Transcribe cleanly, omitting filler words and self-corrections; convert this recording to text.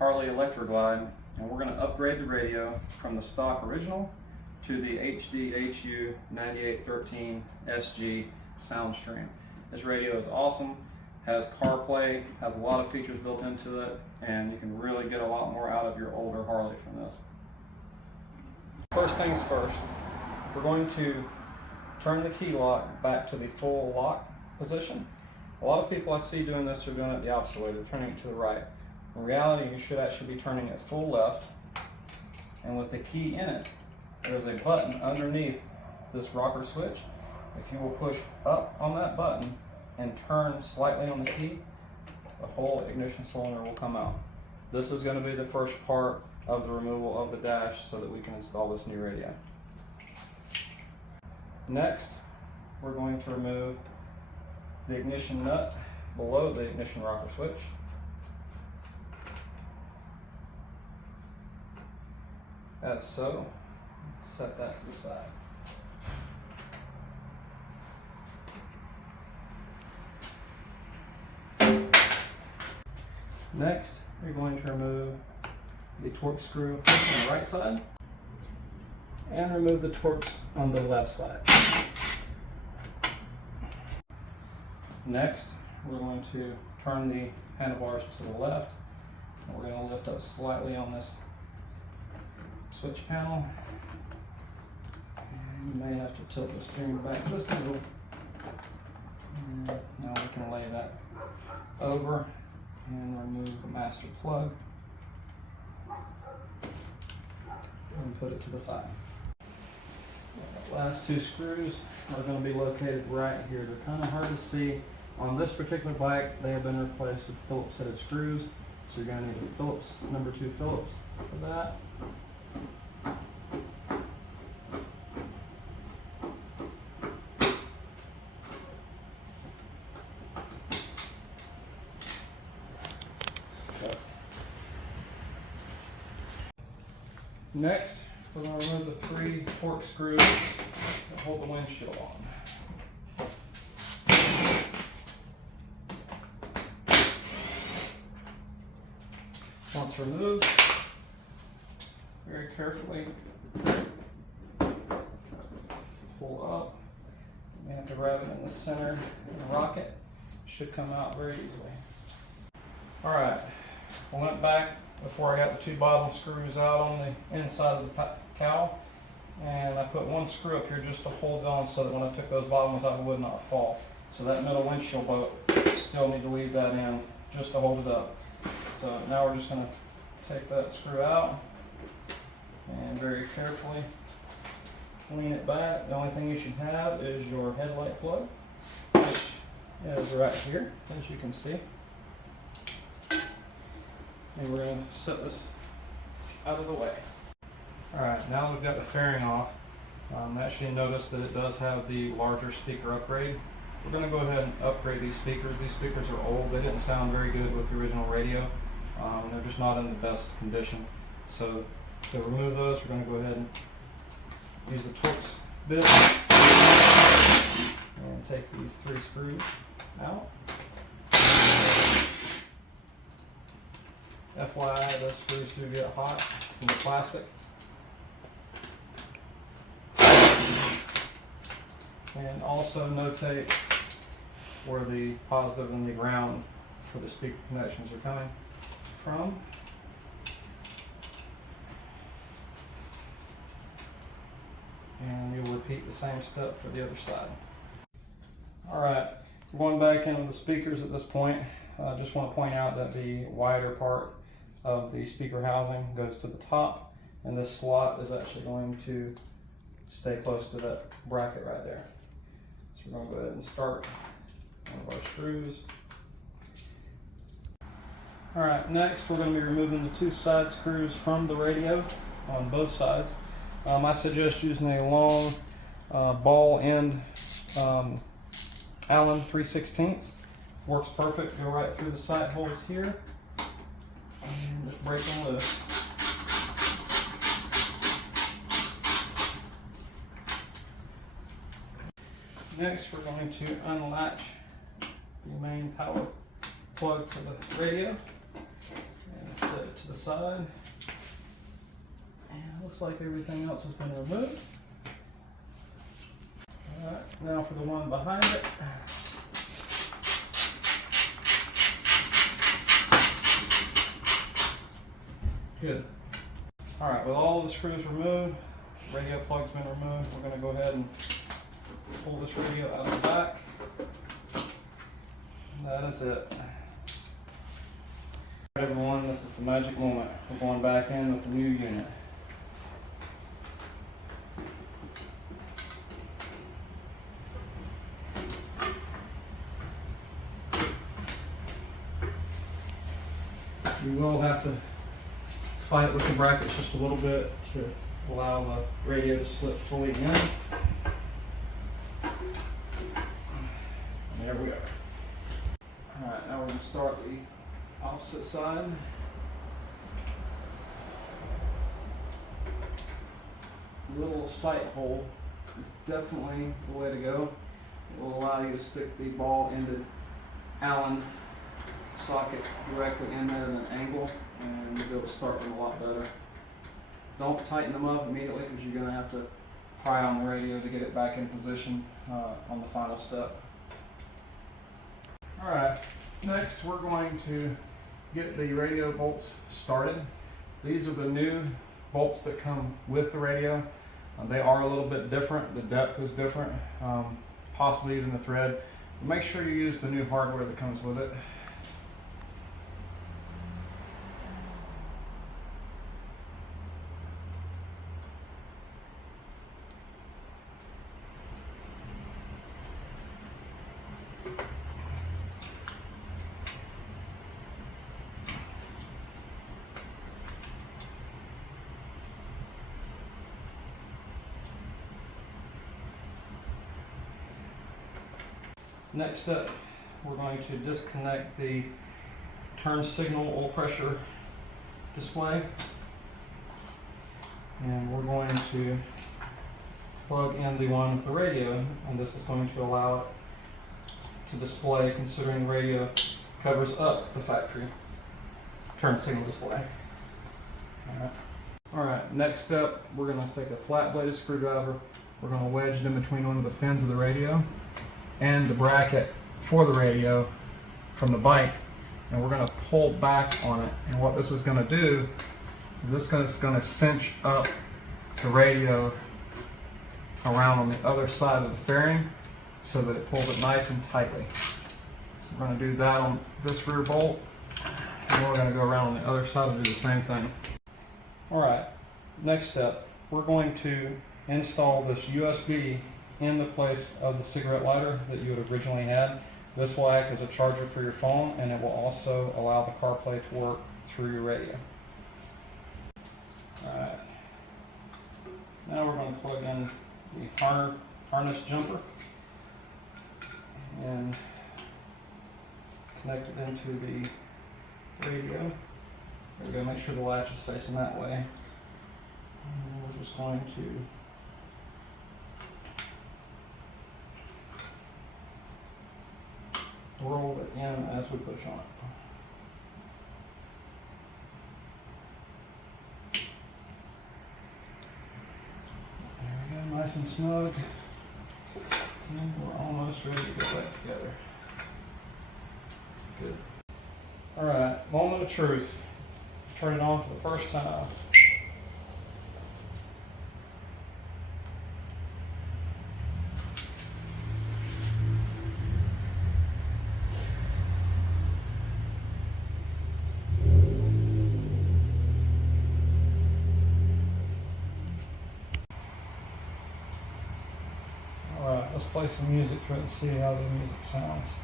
Harley Electroglide, and we're going to upgrade the radio from the stock original to the HDHU 9813 SG Soundstream. This radio is awesome, has CarPlay, has a lot of features built into it, and you can really get a lot more out of your older Harley from this. First things first, we're going to turn the key lock back to the full lock position. A lot of people I see doing this are doing it the opposite way, they're turning it to the right. In reality, you should actually be turning it full left, and with the key in it, there's a button underneath this rocker switch. If you will push up on that button and turn slightly on the key, the whole ignition cylinder will come out. This is going to be the first part of the removal of the dash so that we can install this new radio. Next, we're going to remove the ignition nut below the ignition rocker switch. As so. Set that to the side. Next, you're going to remove the torque screw on the right side and remove the Torx on the left side. Next, we're going to turn the handlebars to the left, and we're going to lift up slightly on this switch panel. And you may have to tilt the steering back just a little. And now we can lay that over and remove the master plug and put it to the side. The last two screws are going to be located right here. They're kind of hard to see. On this particular bike, they have been replaced with Phillips headed screws. So you're going to need a Phillips, number 2 Phillips for that. Next, we're going to remove the 3 Torx screws that hold the windshield on. Once removed, very carefully pull up. You may have to grab it in the center and rock it. Should come out very easily. Alright, I went back before I got the 2 bottom screws out on the inside of the cowl, and I put 1 screw up here just to hold it on so that when I took those bottom ones out it would not fall. So that middle windshield bolt, still need to leave that in just to hold it up. So now we're just going to take that screw out and very carefully lean it back. The only thing you should have is your headlight plug, which is right here, as you can see. And we're going to set this out of the way. Alright, now we've got the fairing off. Actually notice that it does have the larger speaker upgrade. We're going to go ahead and upgrade these speakers. These speakers are old. They didn't sound very good with the original radio. They're just not in the best condition. So to remove those, we're going to go ahead and use the Torx bit and take these 3 screws out. FYI, those screws do get hot from the plastic. And also notate where the positive and the ground for the speaker connections are coming from. And you'll repeat the same step for the other side. Alright, going back into the speakers at this point, I just want to point out that the wider part of the speaker housing goes to the top, and this slot is actually going to stay close to that bracket right there. So we're going to go ahead and start one of our screws. Alright, next we're going to be removing the 2 side screws from the radio on both sides. I suggest using a long ball end Allen 3/16. Works perfect. Go right through the side holes here and just break them loose. Next, we're going to unlatch the main power plug for the radio and set it to the side. And it looks like everything else has been removed. Alright, now for the one behind it. Good. Alright, with all of the screws removed, radio plug's been removed, we're going to go ahead and pull this radio out of the back. That is it. Alright everyone, this is the magic moment. We're going back in with the new unit. You will have to fight with the brackets just a little bit to allow the radio to slip fully in. And there we go. Alright, now we're going to start the opposite side. The little sight hole is definitely the way to go. It will allow you to stick the ball-ended Allen socket directly in there at an angle, and you'll be able to start them a lot better. Don't tighten them up immediately because you're going to have to pry on the radio to get it back in position on the final step. Alright, next we're going to get the radio bolts started. These are the new bolts that come with the radio. They are a little bit different. The depth is different, possibly even the thread. Make sure you use the new hardware that comes with it. Next up, we're going to disconnect the turn signal oil pressure display, and we're going to plug in the one with the radio, and this is going to allow it to display considering the radio covers up the factory turn signal display. Alright, next up we're going to take a flat bladed screwdriver. We're going to wedge it in between one of the fins of the radio and the bracket for the radio from the bike, and we're going to pull back on it. And what this is going to do is this is going to cinch up the radio around on the other side of the fairing so that it pulls it nice and tightly. So we're going to do that on this rear bolt, and we're going to go around on the other side and do the same thing. Alright, next step, we're going to install this USB in the place of the cigarette lighter that you had originally had. This will act as a charger for your phone, and it will also allow the CarPlay to work through your radio. Alright, now we're going to plug in the harness jumper and connect it into the radio. There we go, make sure the latch is facing that way. And we're just going to roll it in as we push on it. There we go, nice and snug. And we're almost ready to get that together. Good. Alright, moment of truth. Turn it on for the first time. Alright, let's play some music through it and see how the music sounds.